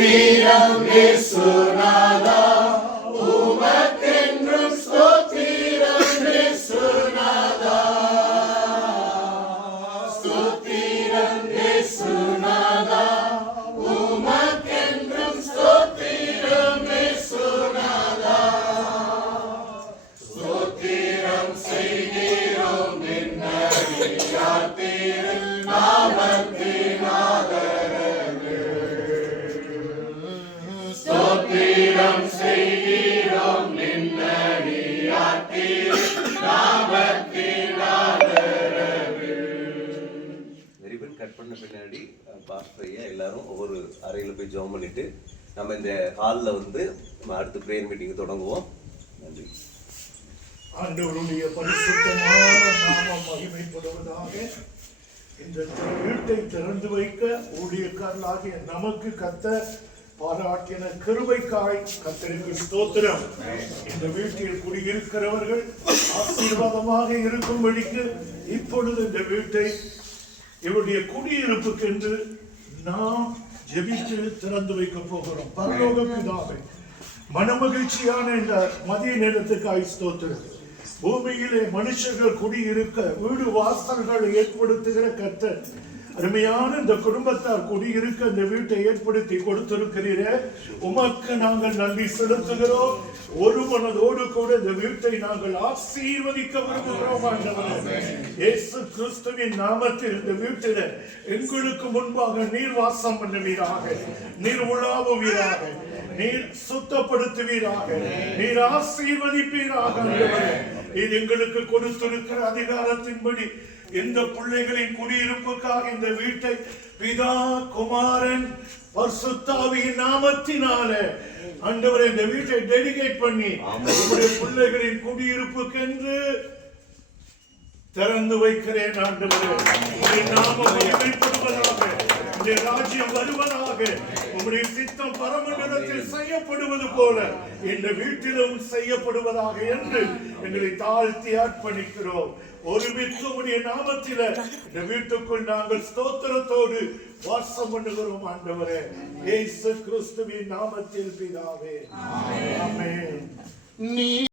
ஸ்தோத்திரம் இயேசுநாதா, உமக்கென்றும் ஸ்தோத்திரம் இயேசுநாதா, ஸ்தோத்திரம் இயேசுநாதா, உமக்கென்றும் ஸ்தோத்திரம் இயேசுநாதா, ஸ்தோத்திரம் செய்கிறோம் நின்னடியார் திரு நாமத்தின் ஆதரவு, ஸ்தோத்திரம் செய்கிறோம் நின்னடியார் திரு நாமத்தின் ஆதரவு. ரிபன் கட் பண்ண பின்னாடி பாஸ்டர் ஐயா எல்லாரும் ஒவ்வொரு அறையில் போய் ஜெபம் பண்ணிட்டு நம்ம இந்த ஹாலில் வந்து நம்ம அடுத்த ப்ரேயர் மீட்டிங் தொடங்குவோம். நன்றி. ஆண்டவருடைய பரிசுத்தமான நாமம் மகிமைப்படுவதாக. இந்த வீட்டை திறந்து வைக்க ஊழியக்காரர்களாகிய நமக்கு கர்த்தர் பாராட்டின கிருபைக்காய் கர்த்தருக்கு ஸ்தோத்திரம். இந்த வீட்டில் குடியிருக்கிறவர்கள் ஆசீர்வாதமாக இருக்கும்படிக்கு இப்பொழுது இந்த வீட்டை இவருடைய குடியிருப்புக்கென்று நாம் ஜெபித்து திறந்து வைக்க போகிறோம். பரலோக பிதாவே, மனமகிழ்ச்சியான இந்த மதிய நேரத்துக்காய் ஸ்தோத்திரம். பூமியிலே மனுஷர்கள் குடியிருக்க வீடு வாசல்கள் ஏற்படுத்துகிற கர்த்தர், அருமையான இந்த குடும்பத்தார் குடியிருக்க இந்த வீட்டை ஏற்படுத்தி கொடுத்திருக்கிறீரே, உமக்கு நாங்கள் நன்றி செலுத்துகிறோம். ஒரு மனதோடு கூட இந்த வீட்டை நாங்கள் ஆசீர்வதிக்க விரும்புகிறோம். ஆண்டவரே, இயேசு கிறிஸ்துவின் நாமத்தில் இந்த வீட்டில் எங்களுக்கு முன்பாக நீர் வாசம் பண்ணுவீராக, நீர் உலாவுவீராக, நீர் சுத்தப்படுத்துவீராக, நீர் ஆசீர்வதிப்பீராக. இது எங்களுக்கு கொடுத்திருக்கிற அதிகாரத்தின்படி இந்த பிள்ளைகளின் குடியிருப்புக்காக இந்த வீட்டை பிதா குமாரன் பரிசுத்தாவியின் நாமத்தினாலே ஆண்டவரே இந்த வீட்டை டெடிகேட் பண்ணி உங்களுடைய பிள்ளைகளின் குடியிருப்புக்கென்று திறந்து வைக்கிறேன். ஆண்டவரே, உங்களுடைய நாமம் மகிமைப்படுவதாக, உங்களுடைய ராஜ்யம் வருவதாக, உங்களுடைய சித்தம் பரமண்டலத்தில் செய்யப்படுவது போல இந்த வீட்டிலும் செய்யப்படுவதாக என்று எங்களை தாழ்த்தி அர்ப்பணிக்கிறோம். ஒருமித்து உடைய நாமத்தில இந்த வீட்டுக்குள் நாங்கள் ஸ்தோத்திரத்தோடு வாசம் பண்ணுகிறோம். ஆண்டவரே, இயேசு கிறிஸ்துவின் நாமத்தில் பிதாவே, ஆமென்.